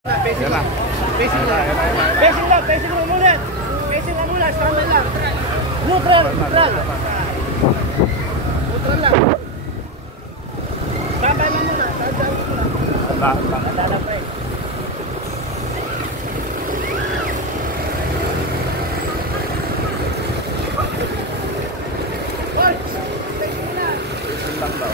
Yan na. Facing lang. Facing lang. Facing lang muna. Facing lang muna. Standby lang. Neutral. Neutral. Neutral lang. Standby lang muna. Standby muna. Tanda lang pa eh. Facing lang daw.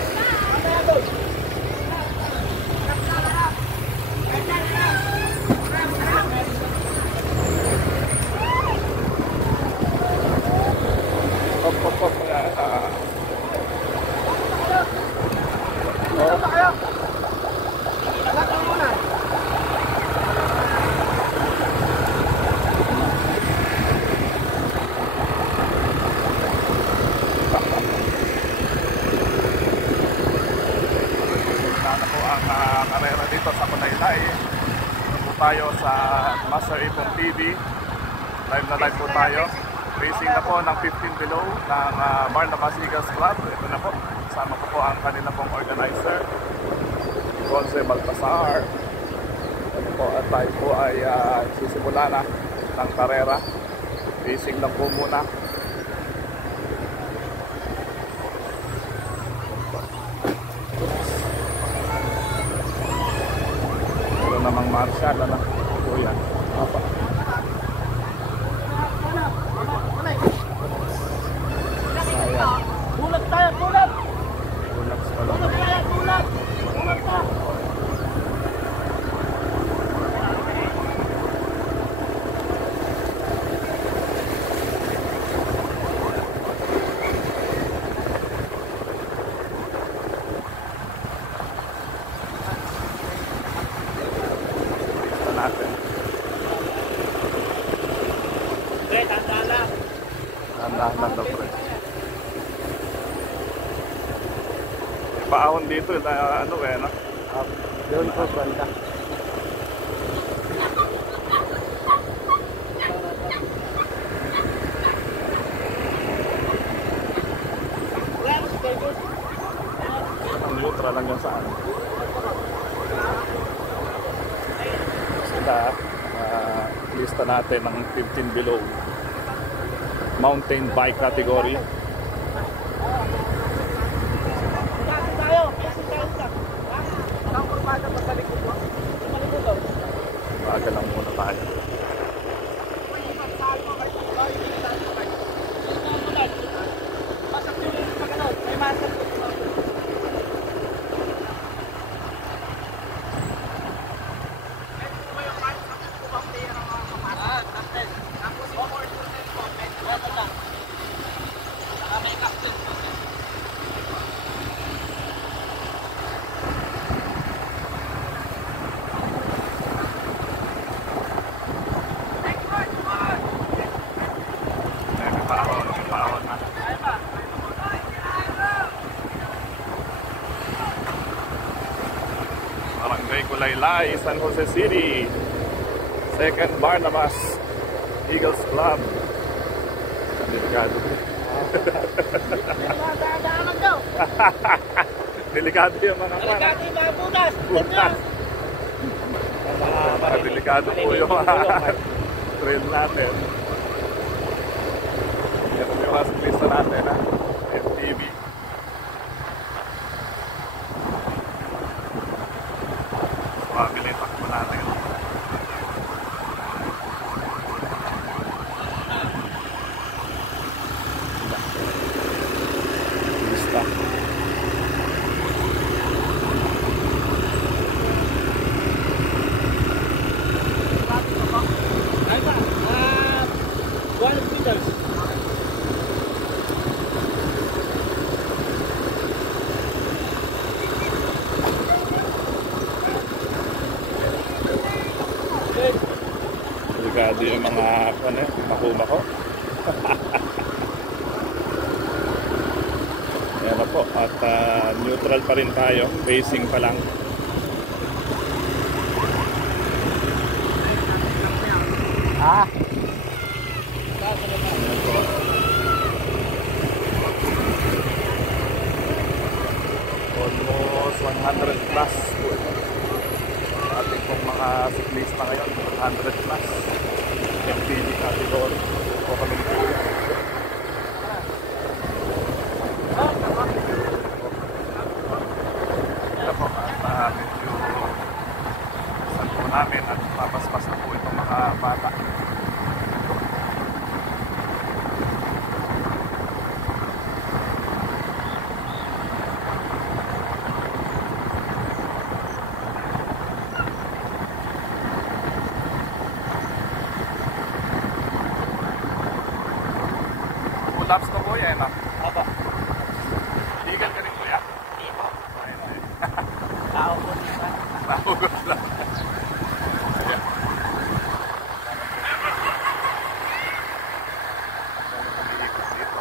Karera dito sa Kulaylay. Ito po tayo sa Master Ipon TV. Live na live po tayo. Racing na po ng 15 below ng Barnabas Eagles Club. Ito na po. Kasama ko po ang kanila pong organizer, Jose Baltasar. Ito po, at tayo po ay sisimula na ng karera. Racing lang po muna. Namang marshal na ito yan. Apa? Sayang. Tulak tayo, tulak! Tulak sa lang. Tulak tayo, tulak! Tulak ka! Natin. Pre, tanda lang. Tanda lang daw, pre. Paahon dito, ano eh, no? Doon po, banda. Ang neutral lang yan sa ano. Sila, lista natin ng 15 below. Mountain bike category. Baga lang muna tayo. Barangay Kulaylay, San Jose City. Second Barnabas Eagles Club. Delikado. Delikado yung mga pan. Delikado yung mga butas. Butas. Delikado po yung trail natin. Yan yung mga lista natin, ha? FTV. Pabili takbo natin. Lista. Delikado yung mga ano, mako-mako. Yan na po. At neutral pa rin tayo. Facing pa lang. Almost 100 plus po. Ating pong mga place pa ngayon, 100 plus. MPD category. O kami dito. Ito po, at medyo saan po namin at papaspas na po itong mga bata. Laps ko kuya, eh, no? Opo. Legal ka rin kuya? Opo. Ayun, ayun. Tao po dito. Nahugot lang. Ayan. Umiikot dito.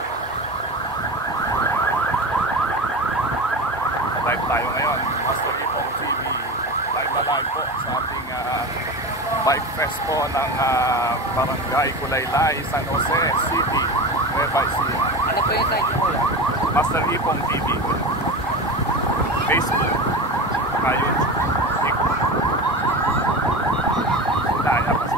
Live tayo ngayon. Master Ipong TV. Live na live po sa ating bike fest po ng Barangay Kulaylay, San Jose City. Nueva Ecija. Ano po yung site mo yan? Master Ipong TV. Facebook. Kayon. TikTok. Daya, basta.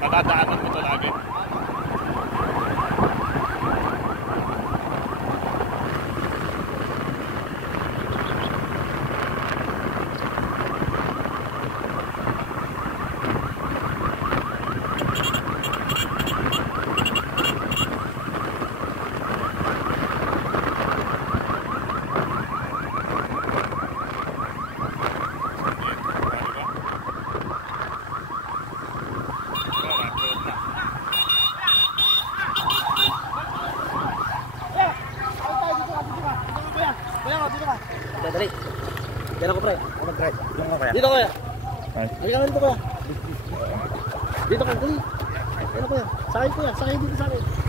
Nadadaanan mo ito lagi. Dali. Diyan ako pre. Ako mag-drive. Dito kuya. Halika nga dito kuya. Dito ka, dali. Dito kuya. Sakay kuya. Sakay dito sa akin.